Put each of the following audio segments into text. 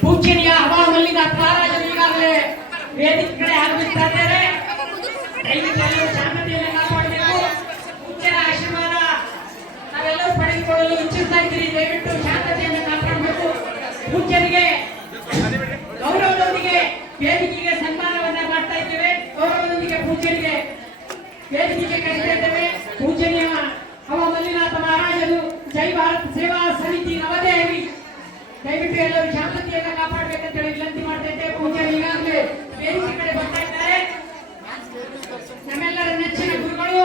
ಪೂಜ್ಯನೀಯ ಹವಾ ಮಲ್ಲಿನಾಥ್ ಮಹಾರಾಜರು ಈಗಾಗಲೇ ವೇದಿಕೆ ಕಡೆ ಆಗಮಿಸ್ತಾ ಇದ್ದಾರೆ. ದಯವಿಟ್ಟು ಶಾಂತತೆಯನ್ನು ಕಾಪಾಡಬೇಕು. ಪೂಜ್ಯರ ಆಶೀರ್ವಾದ ನಾವೆಲ್ಲರೂ ಪಡೆದುಕೊಳ್ಳಲು ಇಚ್ಛಿಸ್ತಾ ಇದ್ದೀರಿ. ದಯವಿಟ್ಟು ಶಾಂತತೆಯನ್ನು ಕಾಪಾಡಬೇಕು. ಪೂಜ್ಯರಿಗೆ ಗೌರವದೊಂದಿಗೆ ವೇದಿಕೆಗೆ ಸನ್ಮಾನವನ್ನ ಮಾಡ್ತಾ ಇದ್ದೇವೆ. ಗೌರವದೊಂದಿಗೆ ಪೂಜ್ಯರಿಗೆ ವೇದಿಕೆಗೆ ಕರೆಸ್ತಾ ಇದ್ದೇವೆ. ಪೂಜ್ಯನೀಯ ಹವಾ ಮಲ್ಲಿನಾಥ ಮಹಾರಾಜರು ಜೈ ಭಾರತ್ ಸೇವಾ ಸಮಿತಿ ನವದೆಹಲಿ ದಯವಿಟ್ಟು ಎಲ್ಲರೂ ಶಾಂತತೆಯನ್ನು ಕಾಪಾಡಬೇಕಂತ ಹೇಳಿ ವಿನಂತಿ ಮಾಡ್ತಾ ಇದ್ದೇವೆ. ಪೂಜ್ಯರು ಈಗಾಗಲೇ ವೇದಿಕೆ ಕಡೆ ಬರ್ತಾ ಇದ್ದಾರೆ. ನಮ್ಮೆಲ್ಲರ ನೆಚ್ಚಿನ ಗುರುಗಳು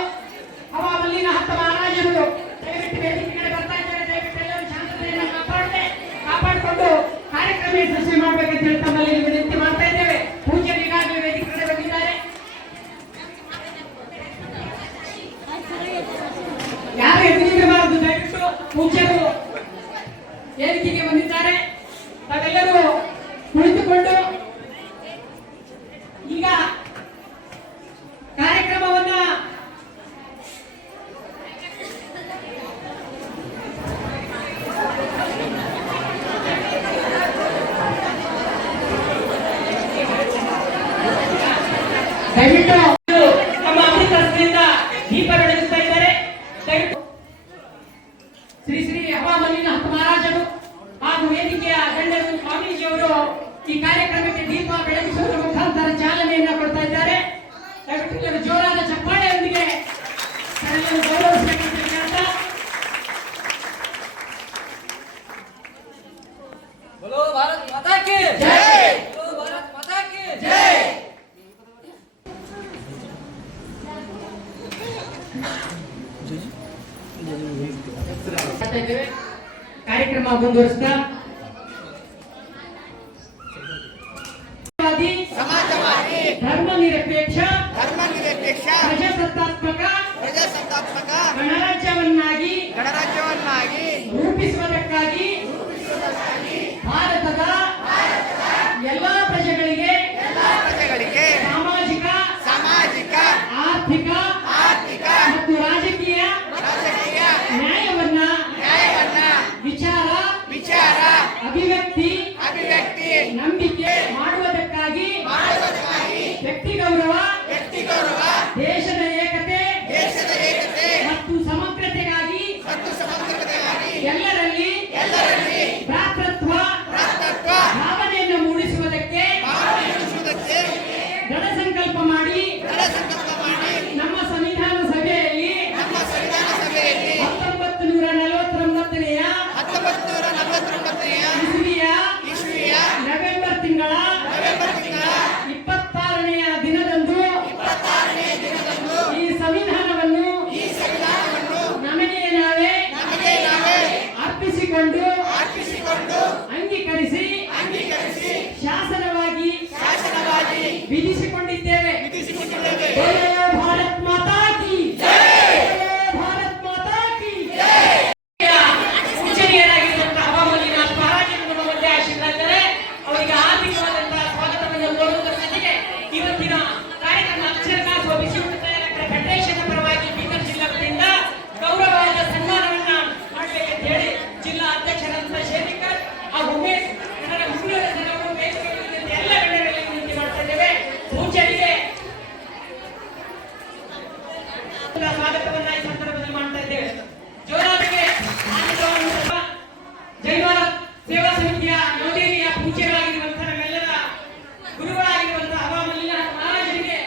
ಹವಾ ಮಲ್ಲಿನಾಥ ಮಹಾರಾಜರು ದಯವಿಟ್ಟು ವೇದಿಕೆ ಕಡೆ ಬರ್ತಾ ಇದ್ದಾರೆ. ದಯವಿಟ್ಟು ಎಲ್ಲರೂ ಶಾಂತತೆಯನ್ನು ಕಾಪಾಡಿಕೊಂಡು ಕಾರ್ಯಕ್ರಮ ಯಶಸ್ವಿ ಮಾಡಬೇಕಂತ ಹೇಳಿ ತಮ್ಮಲ್ಲಿ ವಿನಂತಿ ಮಾಡ್ತಾ ಇದ್ದೇವೆ. ಪೂಜ್ಯರು ಈಗಾಗಲೇ ವೇದಿಕೆ ಕಡೆ ಬಂದಿದ್ದಾರೆ. ಯಾರು ಎದುರಿಸಬಾರದು. ದಯವಿಟ್ಟು ಪೂಜ್ಯರು ವೇದಿಕೆಗೆ ಬಂದಿದ್ದಾರೆ. ತಾವೆಲ್ಲರೂ ಕುಳಿತುಕೊಂಡು ಈಗ ಕಾರ್ಯಕ್ರಮವನ್ನ ದಯವಿಟ್ಟು ನಮ್ಮ ಅಮೃತದಿಂದ ದೀಪ ಬೆಳಗಿಸ್ತಾ ಇದ್ದಾರೆ. ದಯವಿಟ್ಟು ಶ್ರೀ ಶ್ರೀ ಹವಾ ಮಲ್ಲಿನಾಥ ಮಹಾರಾಜರು ಹಾಗೂ ವೇದಿಕೆಯ ಗಣ್ಯರು ಸ್ವಾಮೀಜಿಯವರು ಈ ಕಾರ್ಯಕ್ರಮಕ್ಕೆ ದೀಪ ಬೆಳಗಿಸುವುದರ ಮುಖಾಂತರ ಚಾಲನೆಯನ್ನ ಕೊಡ್ತಾ ಇದ್ದಾರೆ. ದಯವಿಟ್ಟು ಜೋರಾದ ಚಪ್ಪಾಳೆಯೊಂದಿಗೆ ಗೌರವಿಸಬೇಕಂತ ಹೇಳ್ತಾ बोलो भारत माता की जय, बोलो भारत माता की जय। ಕಾರ್ಯಕ್ರಮ ಮುಂದುವರಿಸ್ತಾ ಸಮಾಜವಾದಿ ಧರ್ಮನಿರಪೇಕ್ಷ ಪ್ರಜಾಸತ್ತಾತ್ಮಕ ಗಣರಾಜ್ಯವನ್ನಾಗಿ ರೂಪಿಸುವುದಕ್ಕಾಗಿ ಭಾರತದ ಎಲ್ಲಾ ಪ್ರಜೆಗಳಿಗೆ ಸಾಮಾಜಿಕ ಆರ್ಥಿಕ ಮತ್ತು ರಾಜಕೀಯ ನ್ಯಾಯವನ್ನ ವಿಚಾರ ಅಭಿವ್ಯಕ್ತಿ ನಂಬಿಕೆ ಮಾಡುವುದಕ್ಕಾಗಿ ವ್ಯಕ್ತಿ ಗೌರವ ದೇಶದ ಏಕತೆ ಮತ್ತು ಸಮಗ್ರತೆಗಾಗಿ ಎಲ್ಲರಲ್ಲಿ ಭ್ರಾತೃತ್ವ ಭಾವನೆಯನ್ನು ಮೂಡಿಸುವುದಕ್ಕೆ ದೃಢ ಸಂಕಲ್ಪ ಮಾಡಿ ನಮ್ಮ ಸಂವಿಧಾನ ಸಭೆಯಲ್ಲಿ 1949ನೇ ಇಸ್ವಿಯ ನವೆಂಬರ್ ತಿಂಗಳ 26ನೇ ದಿನದಂದು ಈ ಸಂವಿಧಾನವನ್ನು ನಮಗೆ ನಾವೇ ಅರ್ಪಿಸಿಕೊಂಡು ಅಂಗೀಕರಿಸಿ ಶಾಸನವಾಗಿ ವಿಧಿಸಿಕೊಂಡಿದ್ದೇವೆ. ಭಾರತ್ ಮಾತಾ ಕಿ ಜೈ, ಭಾರತ್ ಮಾತಾ ಕಿ ಜೈ. ಪೂಜನೀಯರಾಗಿರುವಂತಹ ಹವಾ ಮಲ್ಲಿನಾಥ ಮಹಾರಾಜರು ನಮ್ಮ ಮಧ್ಯೆ ಆಶೀರ್ವಾದಿದ್ದಾರೆ. ಅವರಿಗೆ ಆರ್ಥಿಕವಾದಂತಹ ಸ್ವಾಗತವನ್ನು ಕೋರುವುದರ ಜೊತೆಗೆ ಇವತ್ತಿನ ಕಾರ್ಯಕ್ರಮ ಅಕ್ಷರದಾಸೋಹ ಬಿಸಿ ಊಟ ತಯಾರಕರ ಫೆಡರೇಷನ್ ಪರವಾಗಿ ಬೀದರ್ ಜಿಲ್ಲಾ ವತಿಯಿಂದ ಗೌರವವಾದ ಸನ್ಮಾನವನ್ನ ಮಾಡಬೇಕಂತ ಹೇಳಿ ಜಿಲ್ಲಾ ಅಧ್ಯಕ್ಷರಾದಂತಹ ಶೇಖರ್ ಹಾಗೂ ಉಮೇಶ್ ಕನ್ನಡ ಮುಖ್ಯರ ಜನರು ವೇದಿಕೆಯಲ್ಲಿ ಎಲ್ಲ ಗಣ್ಯರಲ್ಲಿ ವಿನಂತಿ ಮಾಡ್ತಾ ಇದ್ದೇವೆ. ಪೂಜೆಗೆ ಸ್ವಾಗತವನ್ನ ಈ ಸಂದರ್ಭದಲ್ಲಿ ಮಾಡ್ತಾ ಇದ್ದೇವೆ. ಜೋರಾದಿಗೆ ಜೈ ಭಾರತ್ ಸೇವಾ ಸಮಿತಿಯ ನವದೆಹಲಿಯ ಪೂಜ್ಯರಾಗಿರುವಂತಹ ನಮ್ಮೆಲ್ಲರ ಗುರುಗಳಾಗಿರುವಂತಹ ಹವಾ ಮಲ್ಲಿನಾಥ ಮಹಾರಾಜರಿಗೆ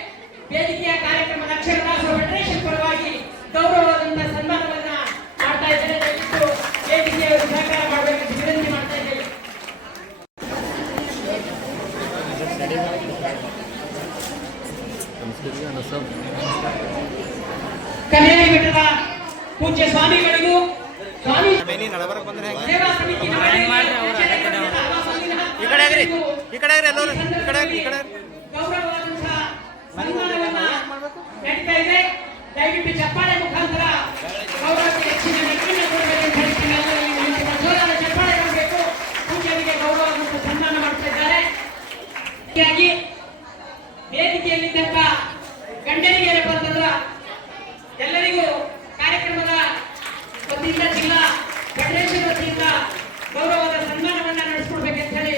ವೇದಿಕೆಯ ಕಾರ್ಯಕ್ರಮದ ಅಕ್ಷರದಾಸೋಹ ಫೆಡರೇಷನ್ ಪರವಾಗಿ ಗೌರವವಾದಂತಹ ಸನ್ಮಾನವನ್ನ ಮಾಡ್ತಾ ಇದ್ದಾರೆ. ದಯವಿಟ್ಟು ವೇದಿಕೆಯವರು ಸಹಕಾರ ಮಾಡಬೇಕಂತ ವಿನಂತಿ ಮಾಡ್ತಾ ಇದ್ದೇವೆ. ಕನ್ಯಾಡಿ ಬೆಟ್ಟದ ಪೂಜ್ಯ ಸ್ವಾಮಿಗಳಿಗೂ ಸ್ವಾಮಿ ಸೇವಾ ಸಮಿತಿ ಗೌರವವಾದಂತಹ ಸನ್ಮಾನವನ್ನ ನಡೀತಾ ಇದೆ. ದಯವಿಟ್ಟು ಚಪ್ಪಾಳೆ ಮುಖಾಂತರ ಗೌರವಕ್ಕೆ ಹೆಚ್ಚಿನ ಮೆಚ್ಚುಗೆ ಕೊಡಬೇಕಂತ ಹೇಳ್ತೀನಿ. ಜೋರಾದ ಚಪ್ಪಾಳೆ ಮಾಡಬೇಕು. ಪೂಜ್ಯರಿಗೆ ಗೌರವವಾದಂತಹ ಸನ್ಮಾನ ಮಾಡ್ತಾ ಇದ್ದಾರೆ. ವೇದಿಕೆಯಲ್ಲಿದ್ದಂತ ಗಣ್ಯರಿಗೆ ಏನಪ್ಪ ಅಂತಂದ್ರೆ ಎಲ್ಲರಿಗೂ ಕಾರ್ಯಕ್ರಮದ ವತಿಯಿಂದ ಜಿಲ್ಲಾ ಫೆಡರೇಷನ್ ವತಿಯಿಂದ ಗೌರವದ ಸನ್ಮಾನವನ್ನ ನಡೆಸಿಕೊಡ್ಬೇಕಂತ ಹೇಳಿ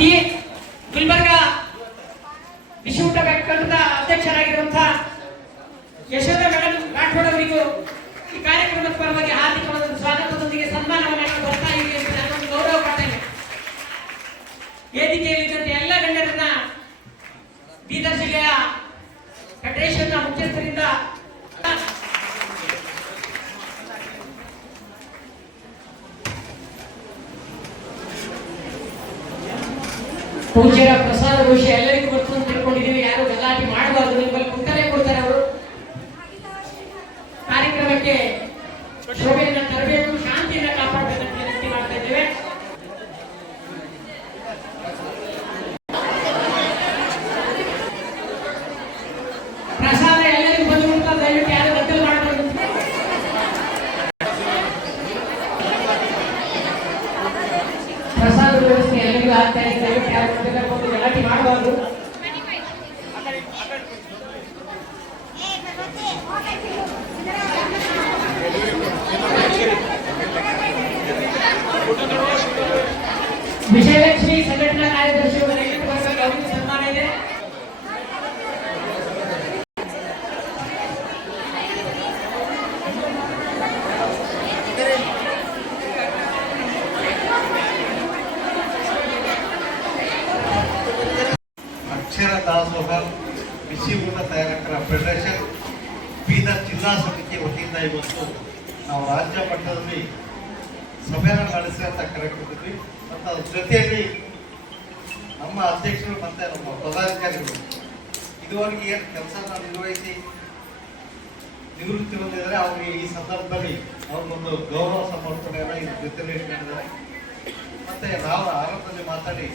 ಅತಿಥಿ ಗುಲ್ಬರ್ಗ ವಿಶ್ವ ಊಟ ಕಟ್ಟಡದ ಅಧ್ಯಕ್ಷರಾಗಿರುವಂತಹ ಯಶೋಧ ಮೇಡಮ್ ರಾಠೋಡ್ ಅವರಿಗೂ ಈ ಕಾರ್ಯಕ್ರಮದ ಪರವಾಗಿ ಹಾರ್ದಿಕವಾದ ಸ್ವಾಗತದೊಂದಿಗೆ ಸನ್ಮಾನವನ್ನು ಬರ್ತಾ ಇದೆ ಅಂತ ನಾನೊಂದು ಗೌರವ ಪಡ್ತೇನೆ. ವೇದಿಕೆಯಲ್ಲಿದ್ದಂತೆ ಎಲ್ಲ ಗಣ್ಯರನ್ನ ಬೀದರ್ ಜಿಲ್ಲೆಯ ಫೆಡರೇಷನ್ನ ಮುಖ್ಯಸ್ಥರಿಂದ ಪೂಜ್ಯರ ಪ್ರಸಾದ ಘೋಷ ಎಲ್ಲರಿಗೂ ಗೊತ್ತು ಅಂತ ತಿಳ್ಕೊಂಡಿದ್ದೀವಿ. ಯಾರು ಗಲಾಟೆ ಮಾಡಬಾರ್ದು, ನಿಮ್ಮಲ್ಲಿ ಕುಂಟಲೆ ಕೊಡ್ತಾರೆ ಅವರು. ಕಾರ್ಯಕ್ರಮಕ್ಕೆ ಶೋಭೆಯನ್ನು ತರಬೇಕು, ಶಾಂತಿಯನ್ನು ಕಾಪಾಡಬೇಕಂತ ವಿನಂತಿ ಮಾಡ್ತಾ ಇದ್ದೇವೆ. ಪ್ರಸಾದ ಎಲ್ಲರಿಗೂ ಬಂದು ದಯವಿಟ್ಟು ಯಾರು ಗದ್ದಲ ಮಾಡಬಾರ್ದು. ಪ್ರಸಾದ ವ್ಯವಸ್ಥೆ ಎಲ್ಲರಿಗೂ ಆಗ್ತಾ ಇದೆ, ದಯವಿಟ್ಟು ಯಾರು ಬಂದು ಗಲಾಟೆ ಮಾಡಬಾರ್ದು. ವಿಜಯಲಕ್ಷ್ಮಿ ಸಂಘಟನಾ ಕಾರ್ಯದರ್ಶಿ ಅವರಿಗೆ ಸನ್ಮಾನ ಇದೆ. ಅಕ್ಷರ ದಾಸೋಹ ಬಿಸಿ ಊಟ ತಯಾರಕರ ಫೆಡರೇಷನ್ ಬೀದರ್ ಜಿಲ್ಲಾ ಸಮಿತಿ ವತಿಯಿಂದ ಇವತ್ತು ನಾವು ರಾಜ್ಯ ಮಟ್ಟದಲ್ಲಿ ಸಭೆಯನ್ನು ನಡೆಸಿ ಅಂತ ಕರೆಕೊಟ್ಟಿದ್ವಿ. ಮತ್ತು ಅದ್ರ ಜೊತೆಯಲ್ಲಿ ನಮ್ಮ ಅಧ್ಯಕ್ಷರು ಮತ್ತು ನಮ್ಮ ಪದಾಧಿಕಾರಿಗಳು ಇದುವರೆಗೆ ಏನು ಕೆಲಸನ ನಿರ್ವಹಿಸಿ ನಿವೃತ್ತಿ ಹೊಂದಿದ್ದಾರೆ ಅವರಿಗೆ ಈ ಸಂದರ್ಭದಲ್ಲಿ ಅವ್ರಿಗೊಂದು ಗೌರವ ಸಮರ್ಪಣೆಯನ್ನು ಇದ್ರ ಜೊತೆಯಲ್ಲಿ ಇಟ್ಕೊಂಡಿದ್ದಾರೆ. ಮತ್ತು ನಾವು ಆರಂಭದಲ್ಲಿ ಮಾತಾಡಿ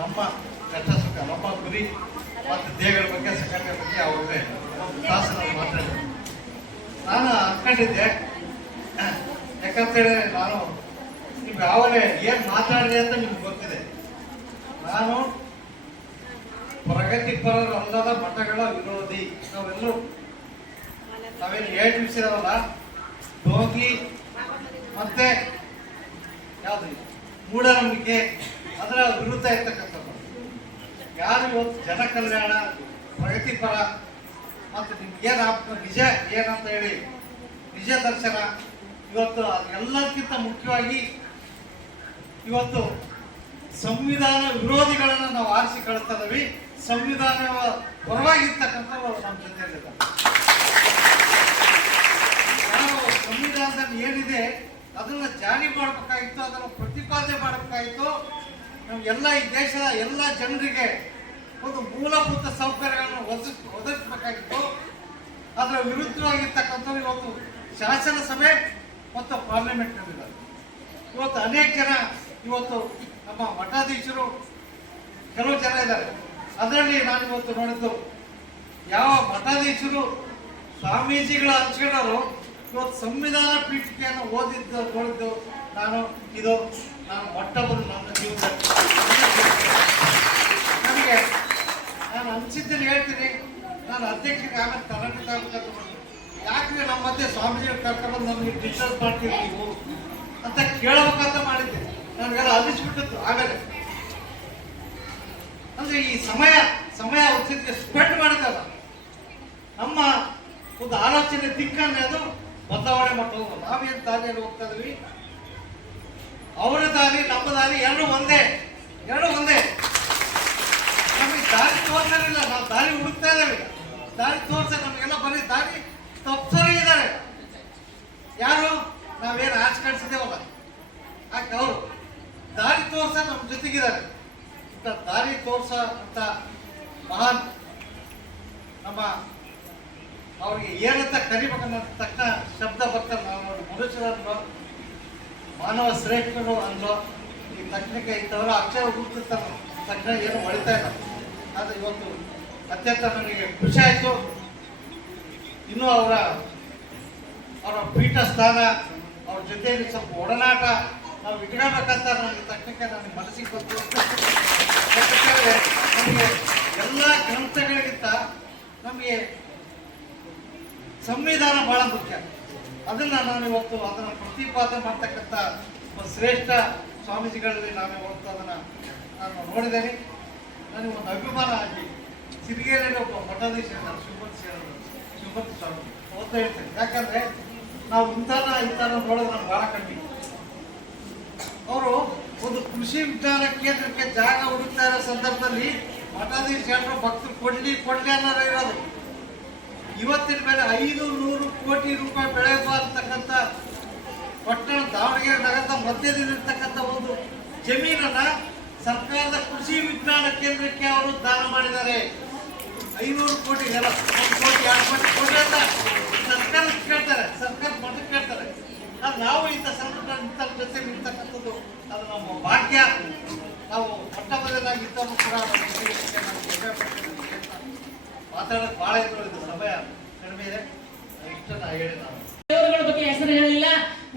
ನಮ್ಮ ಕಷ್ಟ ಸುಖ, ನಮ್ಮ ಗುರಿ ಮತ್ತು ದೇಹಗಳ ಬಗ್ಗೆ ಸಂಘಟನೆ ಬಗ್ಗೆ ಅವ್ರಿಗೆ ತಾಸು ಮಾತಾಡಿದೆ. ನಾನು ಅನ್ಕೊಂಡಿದ್ದೆ, ಯಾಕಂತೇಳಿ ನಾನು ನೀವು ಯಾವಾಗಲೇ ಏನು ಮಾತಾಡಿದೆ ಅಂತ ನಿಮ್ಗೆ ಗೊತ್ತಿದೆ. ನಾನು ಪ್ರಗತಿಪರರಲ್ಲದ ಮಠಗಳ ವಿರೋಧಿ. ನಾವೇನು ಏಟ್ ವಿಷಯದವಲ್ಲ, ಡೋಂಗಿ ಮತ್ತೆ ಯಾವುದು ಮೂಢನಂಬಿಕೆ ಅದರ ವಿರುದ್ಧ ಇರ್ತಕ್ಕಂಥದ್ದು. ಯಾರು ಇವತ್ತು ಜನ ಕಲ್ಯಾಣ, ಪ್ರಗತಿಪರ ಮತ್ತು ನಿಮ್ಗೇನು ನಿಜ ಏನಂತ ಹೇಳಿ ನಿಜ ದರ್ಶನ, ಇವತ್ತು ಅದೆಲ್ಲಕ್ಕಿಂತ ಮುಖ್ಯವಾಗಿ ಇವತ್ತು ಸಂವಿಧಾನ ವಿರೋಧಿಗಳನ್ನು ನಾವು ಆರಿಸಿ ಕಳಿಸ್ತಾ ಇದ್ದೀವಿ. ಸಂವಿಧಾನ ಪರವಾಗಿರ್ತಕ್ಕಂಥವ್ರು ನಮ್ಮ ಜೊತೆಯಲ್ಲಿದ್ದಾರೆ. ನಾವು ಸಂವಿಧಾನದಲ್ಲಿ ಏನಿದೆ ಅದನ್ನ ಜಾರಿ ಮಾಡಬೇಕಾಗಿತ್ತು, ಅದನ್ನು ಪ್ರತಿಪಾದನೆ ಮಾಡಬೇಕಾಗಿತ್ತು. ನಮ್ಗೆಲ್ಲ ಈ ದೇಶದ ಎಲ್ಲ ಜನರಿಗೆ ಒಂದು ಮೂಲಭೂತ ಸೌಕರ್ಯಗಳನ್ನು ಒದಗಿಸಬೇಕಾಗಿತ್ತು. ಅದರ ವಿರುದ್ಧವಾಗಿರ್ತಕ್ಕಂಥವ್ರು ಇವತ್ತು ಶಾಸನ ಸಭೆ ಮತ್ತು ಪಾರ್ಲಿಮೆಂಟ್ ನಲ್ಲಿದ್ದಾರೆ. ಇವತ್ತು ಅನೇಕ ಜನ ಇವತ್ತು ನಮ್ಮ ಮಠಾಧೀಶರು ಕೆಲವು ಜನ ಇದ್ದಾರೆ. ಅದರಲ್ಲಿ ನಾನು ಇವತ್ತು ನೋಡಿದ್ದು ಯಾವ ಮಠಾಧೀಶರು ಸ್ವಾಮೀಜಿಗಳ ಹಂಚ್ಕೊಂಡವರು ಇವತ್ತು ಸಂವಿಧಾನ ಪೀಠಿಕೆಯನ್ನು ನೋಡಿದ್ದು ನಾನು ಮೊಟ್ಟ ಮೊದಲು ನನ್ನ ಜೀವನದಲ್ಲಿ ನಾನು ಅನಿಸಿದ್ದನ್ನು ಹೇಳ್ತೀನಿ. ನಾನು ಅಧ್ಯಕ್ಷರಿಗೆ ಆಮೇಲೆ ತರಬೇತಿ ತಗೋಬೇಕಂತ ಬಂದು, ಯಾಕ್ರೆ ನಮ್ಮ ಮಧ್ಯೆ ಸ್ವಾಮೀಜಿಗಳು ಕರ್ಕೊಂಡು ನಮಗೆ ಡಿಸ್ಟರ್ಬ್ ಮಾಡ್ತೀವಿ ನೀವು ಅಂತ ಕೇಳಬೇಕಂತ ಮಾಡಿದ್ದೆ. ನನಗೆಲ್ಲ ಅನಿಸ್ಬಿಟ್ಟಿತ್ತು. ಆಮೇಲೆ ಅಂದ್ರೆ ಈ ಸಮಯ ಉಚಿತ ಸ್ಪೆಂಡ್ ಮಾಡಿದಲ್ಲ, ನಮ್ಮ ಒಂದು ಆಲೋಚನೆ ದಿಕ್ಕನ್ನೇ ಅದು ಬದಲಾವಣೆ ಮಾಡ್ಬೋದು. ನಾವೇನು ದಾರಿಯಲ್ಲಿ ಹೋಗ್ತಾ ಇದೀವಿ, ಅವರ ದಾರಿ ನಮ್ಮ ದಾರಿ ಎರಡು ಒಂದೇ. ನಮಗೆ ದಾರಿ ತೋರಿಸಲಿಲ್ಲ, ನಾವು ದಾರಿ ಹುಡುಕ್ತಾ ಇದ್ದೇವೆ. ದಾರಿ ತೋರ್ಸ ನಮಗೆಲ್ಲ ಬರೀ ದಾರಿ ತಪ್ಸೋರೇ ಇದ್ದಾರೆ. ಯಾರು ನಾವೇನು ಆಚೆ ಕಳಿಸಿದ್ದೇವಲ್ಲ ಯಾಕೆ ಅವರು ದಾರಿ ತೋರ್ಸ ನಮ್ಮ ಜೊತೆಗಿದ್ದಾರೆ. ಇಂಥ ದಾರಿ ತೋರ್ಸ ಅಂತ ಮಹಾನ್ ನಮ್ಮ ಅವ್ರಿಗೆ ಏನಂತ ಕರಿಬೇಕನ್ನೋ ತಕ್ಷಣ ಶಬ್ದ ಬರ್ತಾರೆ. ನಾವು ಮನುಷ್ಯರನ್ನು ಮಾನವ ಶ್ರೇಷ್ಠರು ಅಂದ್ರೋ ಈ ತಕ್ಷಣಕ್ಕೆ ಇಂಥವರ ಅಕ್ಷರ ಗುರುತಿರ್ತಾರೆ, ತಕ್ಷಣ ಏನು ಹೊಳಿತಾ ಇಲ್ಲ. ಆದರೆ ಇವತ್ತು ಅತ್ಯಂತ ನನಗೆ ಖುಷಿ ಆಯಿತು. ಇನ್ನೂ ಅವರ ಪೀಠ ಸ್ಥಾನ, ಅವ್ರ ಜೊತೆಯಲ್ಲಿ ಸ್ವಲ್ಪ ಒಡನಾಟ ನಾವು ಇಟ್ಕೊಳ್ಬೇಕಂತ ನನಗೆ ತಕ್ಷಣಕ್ಕೆ ನನಗೆ ಮನಸ್ಸಿಗೆ ಬಂತು. ಯಾಕಂತೇಳಿದ್ರೆ ನಮಗೆ ಎಲ್ಲ ಗ್ರಂಥಗಳಿಗಿಂತ ನಮಗೆ ಸಂವಿಧಾನ ಬಹಳ ಮುಖ್ಯ. ಅದನ್ನ ನಾನು ಇವತ್ತು ಅದನ್ನು ಪ್ರತಿಪಾದನೆ ಮಾಡ್ತಕ್ಕಂಥ ಶ್ರೇಷ್ಠ ಸ್ವಾಮೀಜಿಗಳಲ್ಲಿ ನಾನು ಇವತ್ತು ಅದನ್ನು ನಾನು ನೋಡಿದ್ದೇನೆ. ನನಗೆ ಒಂದು ಅಭಿಮಾನ ಆಗಿ ಸಿರಿಗೆರೆಯಲ್ಲಿ ಒಬ್ಬ ಮಠಾಧೀಶ ಇದ್ದಾರೆ, ಶಿವಮೂರ್ತಿ ಸ್ವಾಮಿ ಅಂತ ಹೇಳ್ತೇನೆ. ಯಾಕಂದ್ರೆ ನಾವು ಇಂಥನ ನೋಡೋದು ನಮ್ಗೆ ಬಹಳ ಕಮ್ಮಿ. ಅವರು ಒಂದು ಕೃಷಿ ವಿಜ್ಞಾನ ಕೇಂದ್ರಕ್ಕೆ ಜಾಗ ಹುಡುಕ್ತಾ ಇರೋ ಸಂದರ್ಭದಲ್ಲಿ ಮಠಾಧೀಶ ಜನರು ಭಕ್ತರು ಕೊಡ್ಲಿ ಅನ್ನೋದು ಇರೋದು. ಇವತ್ತಿನ ಮೇಲೆ 500 ಕೋಟಿ ರೂಪಾಯಿ ಬೆಳೆಯುವ ಅಂತಕ್ಕಂಥ ಪಟ್ಟಣ ದಾವಣಗೆರೆ ನಗರದ ಮಧ್ಯದಲ್ಲಿರ್ತಕ್ಕಂಥ ಒಂದು ಜಮೀನನ್ನ ಸರ್ಕಾರದ ಕೃಷಿ ವಿಜ್ಞಾನ ಕೇಂದ್ರಕ್ಕೆ ಅವರು ದಾನ ಮಾಡಿದ್ದಾರೆ. 500 ಕೋಟಿ, 1 ಕೋಟಿ 2 ಕೋಟಿ ಅಂತ ಸರ್ಕಾರಕ್ಕೆ ಕೇಳ್ತಾರೆ, ಸರ್ಕಾರ ಮಠಕ್ಕೆ ಕೇಳ್ತಾರೆ. ನಾವು ಇಂಥ ಸಂಘಟನೆ ಇಂಥ ಜೊತೆಲಿ ಇರ್ತಕ್ಕಂಥದ್ದು ಅದು ನಮ್ಮ ಭಾಗ್ಯ. ನಾವು ಮೊಟ್ಟ ಮೊದಲಾಗಿ ಇದ್ದವರು ಕೂಡ ಮಾತಾಡೋದು ಭಾಳ ಇದ್ರು. ಇದು ಸಮಯ ಕಡಿಮೆ ಇದೆ, ಇಷ್ಟನ್ನ ಹೇಳಿ ನಾವು ದೇವರುಗಳ ಬಗ್ಗೆ ಹೆಸರು ಹೇಳಿಲ್ಲ.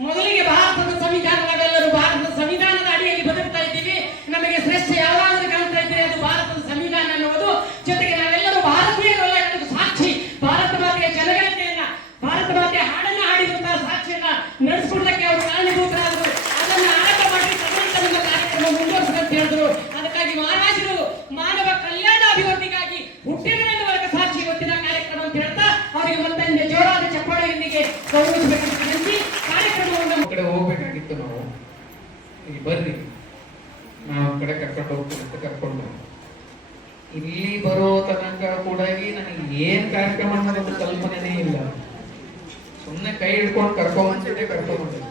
ಮೊದಲಿಗೆ ಭಾರತದ ಸಂವಿಧಾನ, ನಾವೆಲ್ಲರೂ ಭಾರತದ ಸಂವಿಧಾನದ ಅಡಿಯಲ್ಲಿ ಬದುಕ್ತಾ ಇದ್ದೀವಿ. ನಮಗೆ ಶ್ರೇಷ್ಠ ಯಾವಾಗಲೂ ಕಾಣ್ತಾ ಇದ್ದೀವಿ, ಅದು ಭಾರತದ ಸಂವಿಧಾನ ಅನ್ನುವುದು. ಜೊತೆಗೆ ನಾವೆಲ್ಲರೂ ಭಾರತೀಯರಲ್ಲ ಅನ್ನೋದು ಸಾಕ್ಷಿ. ಭಾರತ ಮಾತೆಯ ಜನಗಣತಿಯನ್ನ, ಭಾರತ ಮಾತೆಯ ಹಾಡನ್ನ ಹಾಡಿರುವಂತಹ ಸಾಕ್ಷಿಯನ್ನ ನಡೆಸ್ಕೊಡ್ಲಿಕ್ಕೆ ಅವರು ಕಾರಣೀಭೂತರಾದರು. ಅದನ್ನ ಆರಂಭ ಮಾಡಿ ಸದನದ ಕಾರ್ಯಕ್ರಮ ಮುಂದುವರಿಸಬೇಕಂತ ಹೇಳಿದ್ರು. ಅದಕ್ಕಾಗಿ ಮಹಾರಾಜರು ಮಾನವ ಕಲ್ಯಾಣ ಅಭಿವೃದ್ಧಿಗಾಗಿ ಹುಟ್ಟಿದರೆನ್ನುವ ಸಾಕ್ಷಿ ಇವತ್ತಿನ ಕಾರ್ಯಕ್ರಮ ಅಂತ ಹೇಳ್ತಾ ಅವರಿಗೆ ಮತ್ತೊಂದು ಜೋರಾದ ಚಪ್ಪಾಳೆಯೊಂದಿಗೆ ಗೌರವಿಸಬೇಕಂತ ವಿನಂತಿ. ಕಾರ್ಯಕ್ರಮವನ್ನು ಕಡೆ ಹೋಗ್ಬೇಕಾಗಿತ್ತು. ನಾವು ಈಗ ಬರ್ರಿ, ನಾವು ಕಡೆ ಕರ್ಕೊಂಡು ಹೋಗ್ತೀವಿ ಅಂತ ಕರ್ಕೊಂಡು ಇಲ್ಲಿ ಬರೋ ತನಕ ಕೂಡ ನನಗೆ ಏನ್ ಕಾರ್ಯಕ್ರಮ ಅನ್ನೋದು ಕಲ್ಪನೆನೇ ಇಲ್ಲ. ಸುಮ್ಮನೆ ಕೈ ಹಿಡ್ಕೊಂಡು ಕರ್ಕೊಂಡ್ಬಂದಿದ್ದೆ, ಕರ್ಕೊಂಡ್ಬಂದಿದ್ದೆ.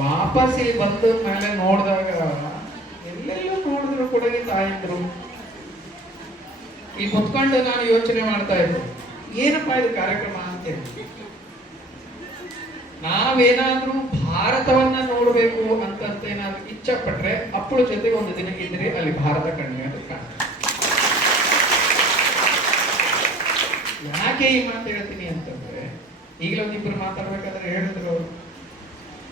ವಾಪಸ್ ಇಲ್ಲಿ ಬಂದ ಮೇಲೆ ನೋಡಿದಾಗ ಎಲ್ಲೆಲ್ಲೂ ನೋಡಿದ್ರು ಕೂಡ ತಾಯಂದ್ರು ಇಲ್ಲಿ ಕುತ್ಕೊಂಡು ನಾನು ಯೋಚನೆ ಮಾಡ್ತಾ ಇದ್ದೆ, ಏನಪ್ಪಾ ಇದು ಕಾರ್ಯಕ್ರಮ ಅಂತೇಳಿ. ನಾವೇನಾದ್ರೂ ಭಾರತವನ್ನ ನೋಡ್ಬೇಕು ಅಂತ ಏನಾದ್ರೂ ಇಚ್ಛೆ ಪಟ್ರೆ ಅಪ್ಪಳ ಜೊತೆಗೆ ಒಂದು ದಿನ ಇದ್ರೆ ಅಲ್ಲಿ ಭಾರತ ಕಣ್ಣಿಗೆ ಅದು ಕಾಣ್ತದೆ. ಯಾಕೆ ಈ ಮಾತು ಹೇಳ್ತೀನಿ ಅಂತಂದ್ರೆ, ಈಗಲೇ ಒಂದಿಬ್ರು ಮಾತಾಡ್ಬೇಕಾದ್ರೆ ಹೇಳಿದ್ರು ಅವರು,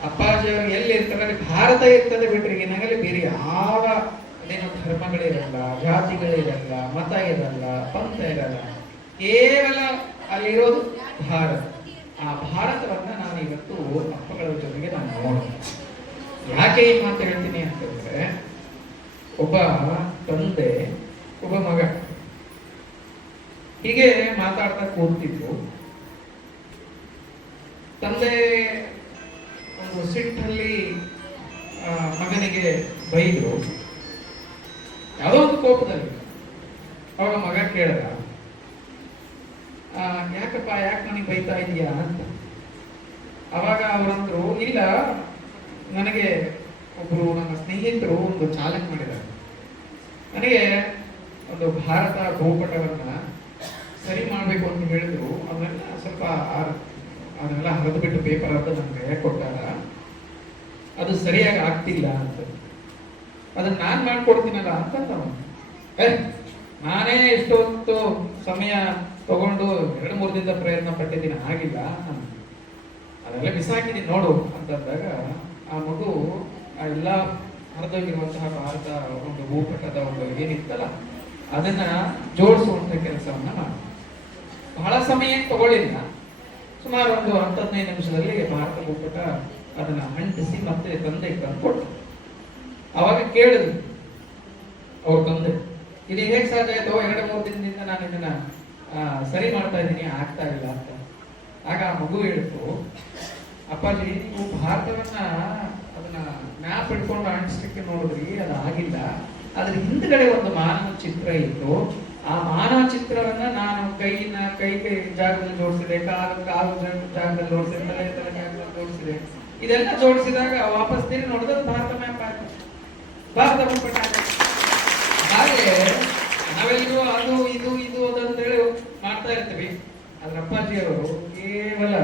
ಅಪ್ಪಾಜಿ ಅವರು ಎಲ್ಲಿ ಇರ್ತಾರೆ ಅಲ್ಲಿ ಭಾರತ ಇರ್ತದೆ ಬಿಟ್ರೆ ಏನಾಗಲಿ ಬೇರೆ ಯಾವ ಅದೇನೋ ಧರ್ಮಗಳಿರಲ್ಲ, ಜಾತಿಗಳಿರಲ್ಲ, ಮತ ಇರಲ್ಲ, ಪಂಥ ಇರಲ್ಲ, ಕೇವಲ ಅಲ್ಲಿರೋದು ಭಾರತ. ಆ ಭಾರತವನ್ನ ನಾನು ಇವತ್ತು ಅಪ್ಪಗಳ ಜೊತೆಗೆ ನಾನು ನೋಡ್ತೀನಿ. ಯಾಕೆ ಈ ಮಾತು ಹೇಳ್ತೀನಿ ಅಂತಂದ್ರೆ, ಒಬ್ಬ ತಂದೆ ಒಬ್ಬ ಮಗ ಹೀಗೆ ಮಾತಾಡ್ತಾ ಕೂರ್ತಿದ್ರು. ತಂದೆ ಒಂದು ಸಿಟ್ಟಲ್ಲಿ ಮಗನಿಗೆ ಬೈದ್ರು, ಯಾವುದೋ ಒಂದು ಕೋಪದಲ್ಲಿ. ಅವಾಗ ಮಗ ಕೇಳಿದ, ಯಾಕಪ್ಪ, ಯಾಕೆ ನನಗೆ ಬೈತಾ ಇದೀಯಾ ಅಂತ. ಅವಾಗ ಅವರಂದ್ರು, ಇಲ್ಲ, ನನಗೆ ಒಬ್ರು ನನ್ನ ಸ್ನೇಹಿತರು ಒಂದು ಚಾಲೆಂಜ್ ಮಾಡಿದ್ದಾರೆ. ನನಗೆ ಒಂದು ಭಾರತ ಭೂಪಟವನ್ನ ಸರಿ ಮಾಡ್ಬೇಕು ಅಂತ ಹೇಳಿದ್ರು. ಅದನ್ನ ಸ್ವಲ್ಪ ಅದನ್ನೆಲ್ಲ ಹರಿದು ಬಿಟ್ಟು ಪೇಪರ್ ಅಂತ ನನಗೆ ಕೊಟ್ಟಾರ. ಅದು ಸರಿಯಾಗಿ ಆಗ್ತಿಲ್ಲ ಅಂತ. ಅದನ್ನ ನಾನ್ ಮಾಡ್ಕೊಡ್ತೀನಲ್ಲ ಅಂತ ನಾನೇ ಎಷ್ಟೊತ್ತು ಸಮಯ ತಗೊಂಡು 2-3 ದಿನದ ಪ್ರಯತ್ನ ಪಟ್ಟಿದ್ದೀನಿ, ಆಗಿಲ್ಲ, ಅದೆಲ್ಲ ಬಿಸಾಕಿದ್ದೀನಿ ನೋಡು ಅಂತಂದಾಗ ಆ ಮಗು ಆ ಎಲ್ಲ ಹರಿದೋಗಿರುವಂತಹ ಭಾರತ ಒಂದು ಭೂಪಟದ ಒಂದು ಏನಿತ್ತಲ್ಲ ಅದನ್ನ ಜೋಡಿಸುವಂತ ಕೆಲಸವನ್ನ ಮಾಡಿ ಬಹಳ ಸಮಯ ತಗೊಳ್ಳಿಲ್ಲ. ಸುಮಾರು ಒಂದು 10-15 ನಿಮಿಷದಲ್ಲಿ ಭಾರತ ಭೂಪಟ ಅದನ್ನ ಅಂಟಿಸಿ ಮತ್ತೆ ತಂದೆಗೆ ತಂದ್ಕೊಟ್ಟು. ಅವಾಗ ಕೇಳಿದ್ರು ಅವ್ರ ತಂದೆ, ಇದು ಹೇಗೆ ಸಾಧ್ಯ ಆಯ್ತು? 2-3 ದಿನದಿಂದ ನಾನು ಇದನ್ನ ಸರಿ ಮಾಡ್ತಾ ಇದ್ದೀನಿ, ಆಗ್ತಾ ಇಲ್ಲ ಅಂತ. ಆಗ ಆ ಮಗು ಹೇಳಿತು, ಅಪ್ಪಾಜಿ, ನೀವು ಭಾರತವನ್ನ ಅದನ್ನ ಮ್ಯಾಪ್ ಹಿಡ್ಕೊಂಡು ಅಂಟಿಸ್ಲಿಕ್ಕೆ ನೋಡಿದ್ರಿ, ಅದು ಆಗಿಲ್ಲ. ಅದ್ರ ಹಿಂದ್ಗಡೆ ಒಂದು ಮಾನವ ಚಿತ್ರ ಇತ್ತು. ಆ ಮಾನವ ಚಿತ್ರವನ್ನ ನಾನು ಕೈ ಜಾಗದಲ್ಲಿ ಜೋಡಿಸಿದೆ, ಕಾಲು ಜಾಗದಲ್ಲಿ ಜೋಡಿಸಿದೆ, ತಲೆ ಜಾಗದಲ್ಲಿ ಜೋಡಿಸಿದೆ. ಇದೆಲ್ಲ ಜೋಡಿಸಿದಾಗ ವಾಪಸ್ ತಿರುಗಿ ನೋಡಿದ್ರೆ ಭಾರತ ಮ್ಯಾಪ್ ಆಯ್ತು, ಭಾರತ ಭೂಪಟ ಆಯ್ತು. ಹಾಗೆ ನಾವೆಲ್ಲರೂ ಅದು ಇದು ಇದು ಅದಂತೇಳಿ ಮಾಡ್ತಾ ಇರ್ತೀವಿ. ಆದ್ರೆ ಅಪ್ಪಾಜಿಯವರು ಕೇವಲ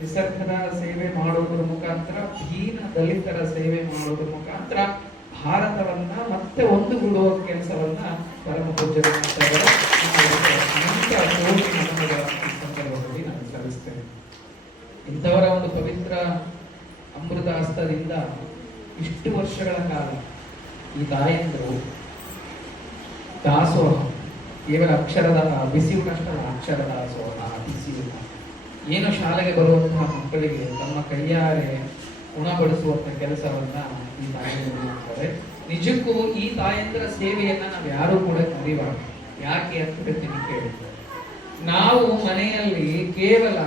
ನಿಸರ್ಗದ ಸೇವೆ ಮಾಡೋದ್ರ ಮುಖಾಂತರ, ದೀನ ದಲಿತರ ಸೇವೆ ಮಾಡೋದ್ರ ಮುಖಾಂತರ ಭಾರತವನ್ನ ಮತ್ತೆ ಒಂದುಗೂಡುವ ಕೆಲಸವನ್ನ ಪರಮ ಪೂಜ್ಯರು ಮಾಡ್ತಾ ಇದ್ದಾರೆ. ಸಂದರ್ಭದಲ್ಲಿ ನಾನು ಸಲ್ಲಿಸ್ತೇನೆ. ಇಂಥವರ ಒಂದು ಪವಿತ್ರ ಅಮೃತ ಹಸ್ತದಿಂದ ಇಷ್ಟು ವರ್ಷಗಳ ಕಾಲ ಈ ತಾಯಂದರು ದಾಸೋಹ, ಕೇವಲ ಅಕ್ಷರದ ಬಿಸಿಯೂಟಷ್ಟಲ್ಲ, ಅಕ್ಷರ ದಾಸೋಹ, ಬಿಸಿಯೂಟ ಏನು ಶಾಲೆಗೆ ಬರುವಂತಹ ಮಕ್ಕಳಿಗೆ ತಮ್ಮ ಕೈಯಾರೆ ಉಣಬಡಿಸುವಂತ ಕೆಲಸವನ್ನ ಈ ತಾಯಂದಿರು ಮಾಡ್ತಾರೆ. ನಿಜಕ್ಕೂ ಈ ತಾಯಂದಿರ ಸೇವೆಯನ್ನ ನಾವು ಯಾರು ಕೂಡ ಮರಿಬಾರ್ದು. ಯಾಕೆ ಅಂತ ಹೇಳ್ತೀನಿ ಕೇಳಿ. ನಾವು ಮನೆಯಲ್ಲಿ ಕೇವಲ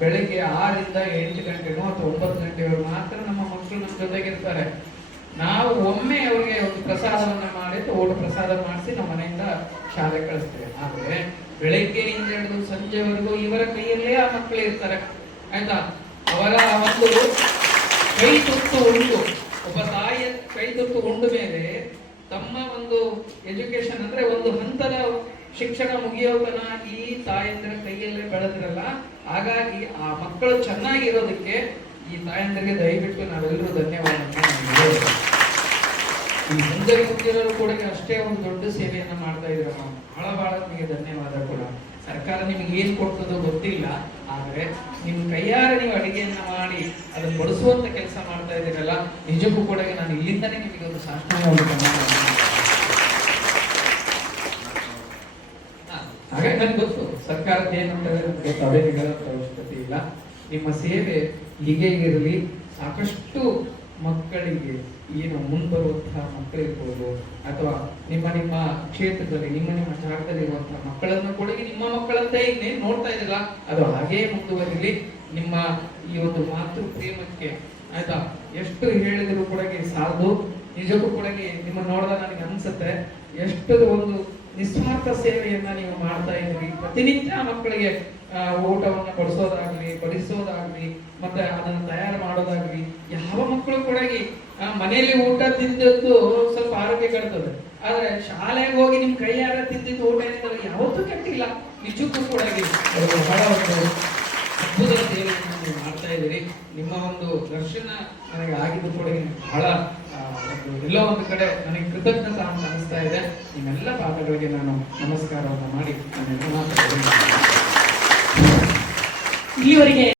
ಬೆಳಗ್ಗೆ 6ರಿಂದ 8 ಗಂಟೆನೋ ಅಥವಾ 9 ಗಂಟೆವರೆಗೂ ಮಾತ್ರ ನಮ್ಮ ಮಕ್ಕಳು ನಮ್ಮ ಜೊತೆಗಿರ್ತಾರೆ. ನಾವು ಒಮ್ಮೆ ಅವರಿಗೆ ಒಂದು ಪ್ರಸಾದವನ್ನ ಮಾಡಿ ಊಟ ಪ್ರಸಾದ ಮಾಡಿಸಿ ನಮ್ಮ ಮನೆಯಿಂದ ಶಾಲೆ ಕಳಿಸ್ತೇವೆ. ಆದ್ರೆ ಬೆಳಗ್ಗೆಯಿಂದ ಹಿಡಿದು ಸಂಜೆವರೆಗೂ ಇವರ ಕೈಯಲ್ಲೇ ಆ ಮಕ್ಕಳು ಇರ್ತಾರೆ. ಆಯ್ತಾ? ಅವರ ಒಂದು ಕೈ ತುತ್ತು ಉಂಡು, ಒಬ್ಬ ತಾಯಿಯ ಕೈ ತುತ್ತು ಉಂಡ ಮೇಲೆ ತಮ್ಮ ಒಂದು ಎಜುಕೇಶನ್ ಅಂದ್ರೆ ಒಂದು ಹಂತದ ಶಿಕ್ಷಣ ಮುಗಿಯೋತನ ಈ ತಾಯಂದಿರ ಕೈಯಲ್ಲೇ ಬೆಳೆದಿರಲ್ಲ. ಹಾಗಾಗಿ ಆ ಮಕ್ಕಳು ಚೆನ್ನಾಗಿರೋದಕ್ಕೆ ಈ ತಾಯಂದಿರಿಗೆ ದಯವಿಟ್ಟು ನಾವೆಲ್ಲರೂ ಧನ್ಯವಾದ. ಈ ಮುಂಜಾನೆ ಮುಖ್ಯರು ಕೂಡ ಅಷ್ಟೇ ಒಂದು ದೊಡ್ಡ ಸೇವೆಯನ್ನ ಮಾಡ್ತಾ ಇದ್ರಮ್ಮ. ಬಹಳ ನಿಮಗೆ ಧನ್ಯವಾದ ಕೂಡ. ಸರ್ಕಾರ ನಿಮಗೆ ಏನ್ ಕೊಡ್ತದೋ ಗೊತ್ತಿಲ್ಲ, ಆದ್ರೆ ನಿಮ್ ಕೈಯಾರೆ ನೀವು ಅಡಿಗೆಯನ್ನ ಮಾಡಿ ಅದನ್ನ ಬಡಿಸುವಂತ ಕೆಲಸ ಮಾಡ್ತಾ ಇದ್ದೀರಲ್ಲ, ನಿಜಕ್ಕೂ ಕೂಡ ನಾನು ಇಲ್ಲಿಂದನೇ ನಿಮಗೆ ಒಂದು ಸಾಷ್ಟಾಂಗ ಹಾಗಾಗಿ ನನ್ಗೆ ಗೊತ್ತು ಸರ್ಕಾರದ ಏನಂತ ಅವೇನಿಗಳ ಅವಶ್ಯಕತೆ ಇಲ್ಲ. ನಿಮ್ಮ ಸೇವೆ ಹೀಗೆ ಇರಲಿ. ಸಾಕಷ್ಟು ಮಕ್ಕಳಿಗೆ ಏನು ಮುಂಬರುವಂತಹ ಮಕ್ಕಳಿರ್ಬೋದು ಅಥವಾ ನಿಮ್ಮ ಕ್ಷೇತ್ರದಲ್ಲಿ ನಿಮ್ಮ ಜಾಗದಲ್ಲಿ ಇರುವಂತಹ ಮಕ್ಕಳನ್ನು ಕೂಡ ನಿಮ್ಮ ಮಕ್ಕಳಂತ ಈಗ ನೋಡ್ತಾ ಇದ್ದಿಲ್ಲ, ಅದು ಹಾಗೇ ಮುಂದುವರಿಲಿ. ನಿಮ್ಮ ಈ ಒಂದು ಮಾತೃ ಪ್ರೇಮಕ್ಕೆ ಆಯ್ತಾ ಎಷ್ಟು ಹೇಳಿದ್ರು ಕೂಡ ಸಾಲದು. ನಿಜಕ್ಕೂ ಕೂಡ ನಿಮ್ಮ ನೋಡಿದಾಗ ನನಗೆ ಅನ್ಸುತ್ತೆ ಎಷ್ಟು ಒಂದು ನಿಸ್ವಾರ್ಥ ಸೇವೆಯನ್ನ ನೀವು ಮಾಡ್ತಾ ಇದ್ದೀರಿ. ಪ್ರತಿನಿತ್ಯ ಮಕ್ಕಳಿಗೆ ಊಟವನ್ನ ಬಡಿಸೋದಾಗ್ಲಿ ಮತ್ತೆ ಅದನ್ನ ತಯಾರು ಮಾಡೋದಾಗ್ಲಿ. ಯಾವ ಮಕ್ಕಳು ಕೂಡ ಮನೆಯಲ್ಲಿ ಊಟ ತಿಂದದ್ದು ಸ್ವಲ್ಪ ಆರೋಗ್ಯ ಕೆಡ್ತದೆ, ಆದ್ರೆ ಶಾಲೆಗೆ ಹೋಗಿ ನಿಮ್ ಕೈಯಾರ ತಿಂದಿದ್ದು ಊಟ ಏನಿದ್ರೆ ಯಾವತ್ತೂ ಕೆಟ್ಟಿಲ್ಲ. ನಿಜಕ್ಕೂ ಕೂಡ ಬಹಳ ಒಂದು ಅದ್ಭುತ ಸೇವೆಯನ್ನು ನೀವು ಮಾಡ್ತಾ ಇದ್ದೀರಿ. ನಿಮ್ಮ ಒಂದು ದರ್ಶನ ನನಗೆ ಆಗಿದ್ದು ಕೂಡ ಬಹಳ ಎಲ್ಲೋ ಒಂದು ಕಡೆ ನನಗೆ ಕೃತಜ್ಞತೆ ಅಂತ ಅನಿಸ್ತಾ ಇದೆ. ನಿಮ್ಮೆಲ್ಲ ಪಾಠಗಳಿಗೆ ನಾನು ನಮಸ್ಕಾರವನ್ನು ಮಾಡಿ ನಾನು ಇಲ್ಲಿವರೆಗೆ